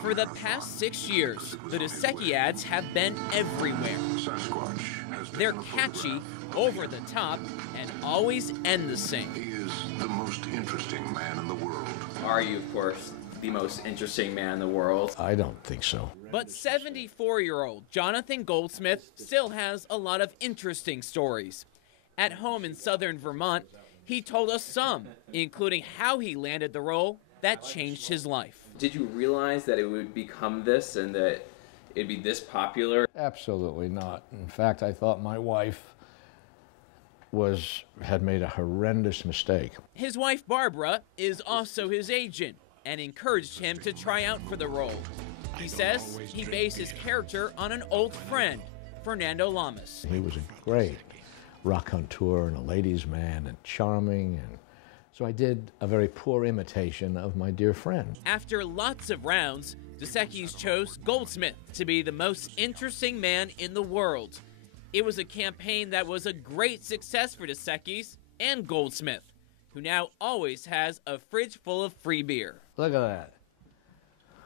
For the past 6 years, the Dos Equis ads have been everywhere. They're catchy, over the top, and always end the same. He is the most interesting man in the world. Are you, of course, the most interesting man in the world? I don't think so. But 74-year-old Jonathan Goldsmith still has a lot of interesting stories. At home in southern Vermont, he told us some, including how he landed the role that changed his life. Did you realize that it would become this and that it'd be this popular? Absolutely not. In fact, I thought my wife had made a horrendous mistake. His wife, Barbara, is also his agent and encouraged him to try out for the role. He says he based his character on an old friend, Fernando Lamas. He was a great raconteur and a ladies' man and charming, and so I did a very poor imitation of my dear friend. After lots of rounds, Dos Equis chose Goldsmith to be the most interesting man in the world. It was a campaign that was a great success for Dos Equis and Goldsmith, who now always has a fridge full of free beer. Look at that.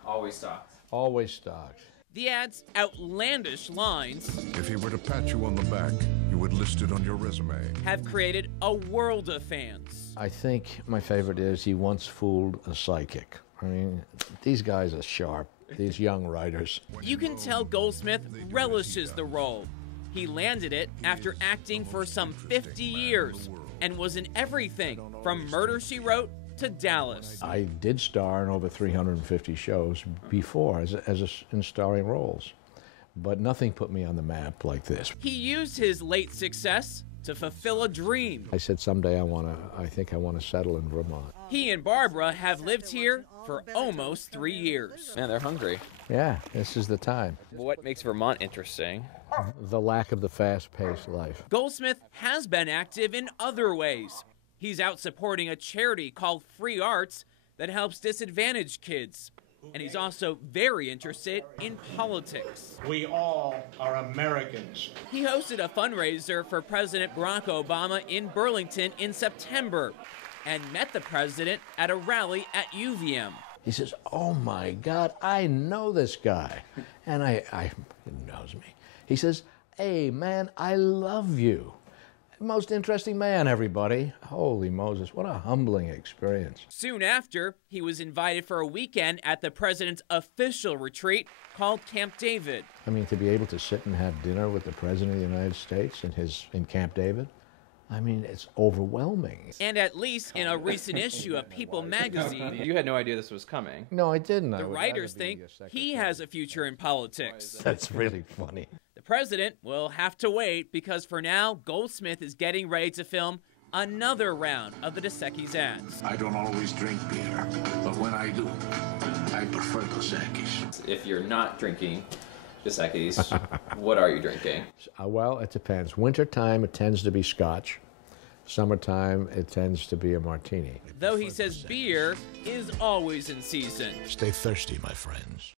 Always stocked. Always stocked. The ad's outlandish lines, If he were to pat you on the back, you would list it on your resume. have created a world of fans. I think my favorite is he once fooled a psychic. I mean, these guys are sharp, these young writers. You can tell Goldsmith relishes the role. He landed it after acting for some 50 years and was in everything from Murder, She Wrote to Dallas. I did star in over 350 shows before in starring roles, but nothing put me on the map like this. He used his late success to fulfill a dream. I said someday I think I want to settle in Vermont. He and Barbara have lived here for almost 3 years. Man, they're hungry. Yeah, this is the time. What makes Vermont interesting? The lack of the fast-paced life. Goldsmith has been active in other ways. He's out supporting a charity called Free Arts that helps disadvantaged kids. And he's also very interested in politics. We all are Americans. He hosted a fundraiser for President Barack Obama in Burlington in September and met the president at a rally at UVM. He says, "Oh my God, I know this guy." And he knows me. He says, "Hey man, I love you." Most interesting man, everybody. Holy Moses, what a humbling experience. Soon after, he was invited for a weekend at the president's official retreat called Camp David. I mean, to be able to sit and have dinner with the President of the United States in Camp David, I mean, it's overwhelming. And at least in a recent issue of People magazine, You had no idea this was coming. No, I didn't. the writers think he has a future in politics. That's really funny. The president will have to wait because for now, Goldsmith is getting ready to film another round of the Dos Equis ads. I don't always drink beer, but when I do, I prefer Dos Equis. If you're not drinking Dos Equis, what are you drinking? Well, it depends. Wintertime, it tends to be scotch. Summertime, it tends to be a martini. Though he says beer is always in season. Stay thirsty, my friends.